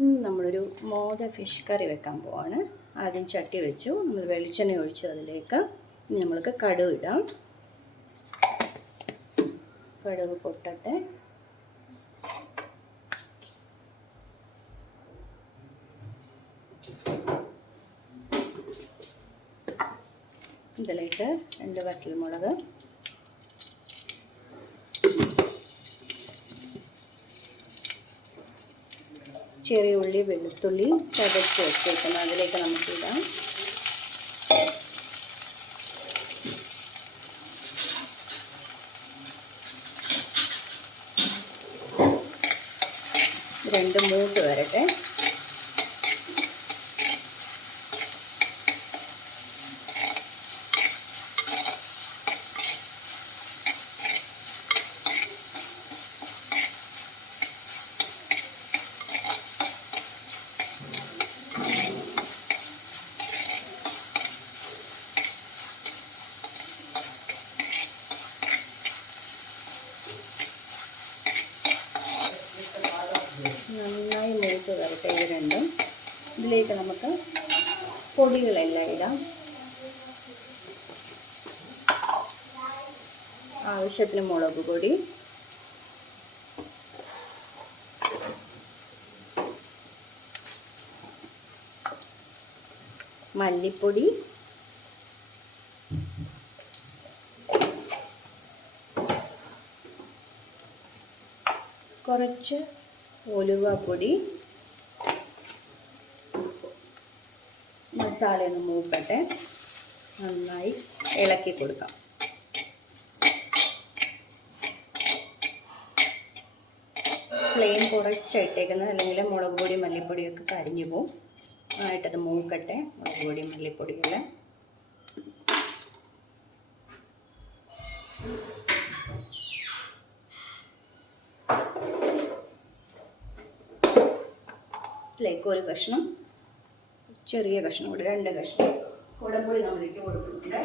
നമ്മളൊരു Motha fish curry വെക്കാൻ പോവാണ്. ആദ്യം ചട്ടി വെച്ചു, നമ്മൾ വെളിച്ചെണ്ണ ഒഴിച്ചു അതിലേക്ക് നമ്മൾക്ക് കടുക് ഇടാം. കടുക് പൊട്ടട്ടെ. ഇതിലേക്ക് 2 വറ്റൽമുളക്, ചെറിയ ഉള്ളി, വെളുത്തുള്ളി ചതച്ച് വെച്ചേക്കണം, അതിലേക്ക് നമുക്കിടാം. രണ്ട് മൂത്ത് വരട്ടെ. നന്നായി മൂത്ത് വരട്ടെ ഇത് രണ്ടും. ഇതിലേക്ക് നമുക്ക് പൊടികളെല്ലാം ഇടാം. ആവശ്യത്തിന് മുളക് പൊടി, മല്ലിപ്പൊടി, കുറച്ച് ഉലുവപ്പൊടി. മസാല ഒന്ന് മൂക്കട്ടെ, നന്നായി ഇളക്കി കൊടുക്കാം. ഫ്ലെയിം കുറച്ചായിട്ടേക്കുന്നത്, അല്ലെങ്കിൽ മുളക് പൊടി മല്ലിപ്പൊടിയൊക്കെ കരിഞ്ഞു പോവും. ആയിട്ടത് മൂക്കട്ടെ, മുളക് പൊടി മല്ലിപ്പൊടിയെല്ലാം. ഇതിലേക്ക് ഒരു കഷ്ണം, ചെറിയ കഷ്ണം കൂടെ, 2 കഷ്ണം കുടംപുളി നമ്മൾ ഇട്ട് കൊടുക്കുന്നുണ്ട്.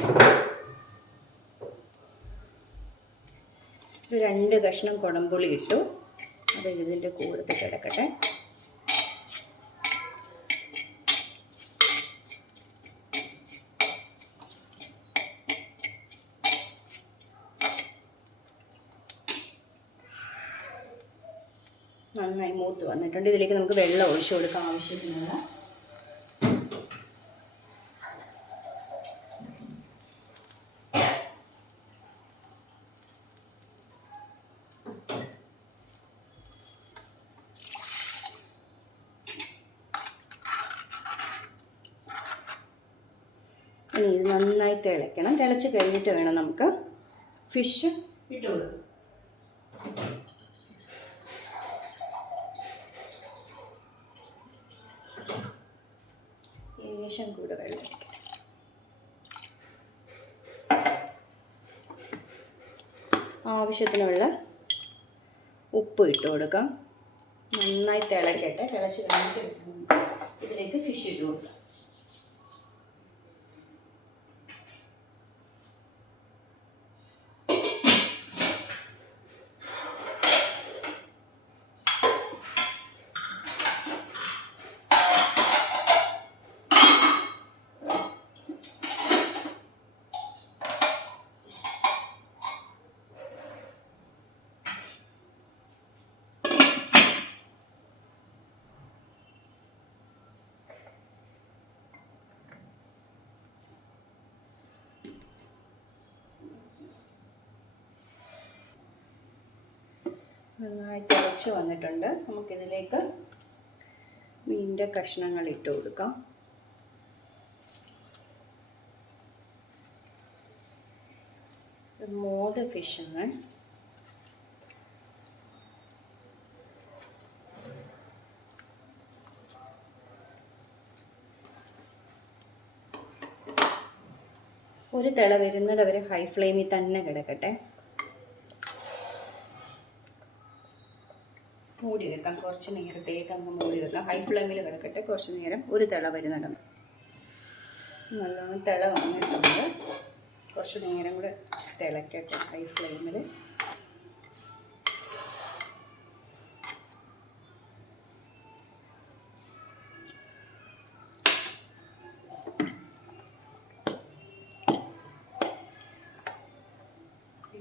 2 കഷ്ണം കുടംപുളി ഇട്ടു. അത് ഇതിൻ്റെ കൂടത്തിൽ കിടക്കട്ടെ. നന്നായി മൂത്ത് വന്നിട്ടുണ്ട്. ഇതിലേക്ക് നമുക്ക് വെള്ളം ഒഴിച്ചു കൊടുക്കാം ആവശ്യത്തിനുള്ള. ഇനി ഇത് നന്നായി തിളയ്ക്കണം. തിളച്ച് കഴിഞ്ഞിട്ട് വേണം നമുക്ക് ഫിഷ് ഇട്ട് കൊടുക്കാം. ലേശം കൂടെ വെള്ളം ഒഴിക്കട്ടെ. ആവശ്യത്തിനുള്ള ഉപ്പ് ഇട്ട് കൊടുക്കാം. നന്നായി തിളയ്ക്കട്ടെ. തിളച്ച് കഴിഞ്ഞിട്ട് ഇതിലേക്ക് ഫിഷ് ഇട്ട് കൊടുക്കാം. നന്നായി തിളച്ച് വന്നിട്ടുണ്ട്. നമുക്കിതിലേക്ക് മീനിൻ്റെ കഷ്ണങ്ങൾ ഇട്ട് കൊടുക്കാം. മോദ ഫിഷാണ്. ഒരു തിള വരുന്നത് വരെ ഹൈ ഫ്ലെയിമിൽ തന്നെ കിടക്കട്ടെ. മൂടി വെക്കാം. കുറച്ച് നേരത്തേക്ക് അങ്ങ് മൂടി വെക്കാം. ഹൈ ഫ്ലെയിമിൽ കിടക്കട്ടെ കുറച്ച് നേരം. ഒരു തിള വരുന്നിടം. നല്ലോണം തിള വന്നിട്ടുണ്ട്. കുറച്ച് നേരം കൂടെ തിളക്കട്ടെ ഹൈ ഫ്ലെയിമിൽ.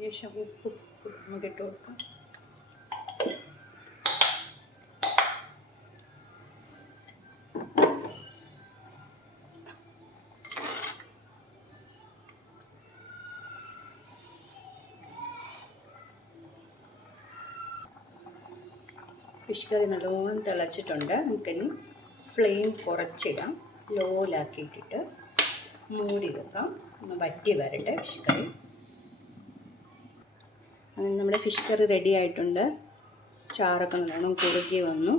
ശേഷം ഉപ്പ് നമുക്ക് ഇട്ട് കൊടുക്കാം. ഫിഷ് കറി നല്ലോണം തിളച്ചിട്ടുണ്ട്. നമുക്കിനി ഫ്ലെയിം കുറച്ചിടാം. ലോയിലാക്കിയിട്ടിട്ട് മൂടി വെക്കാം. ഒന്ന് വറ്റി വരട്ടെ ഫിഷ് കറി. അങ്ങനെ നമ്മുടെ ഫിഷ് കറി റെഡി ആയിട്ടുണ്ട്. ചാറൊക്കെ നല്ലോണം കുറുകി വന്നു.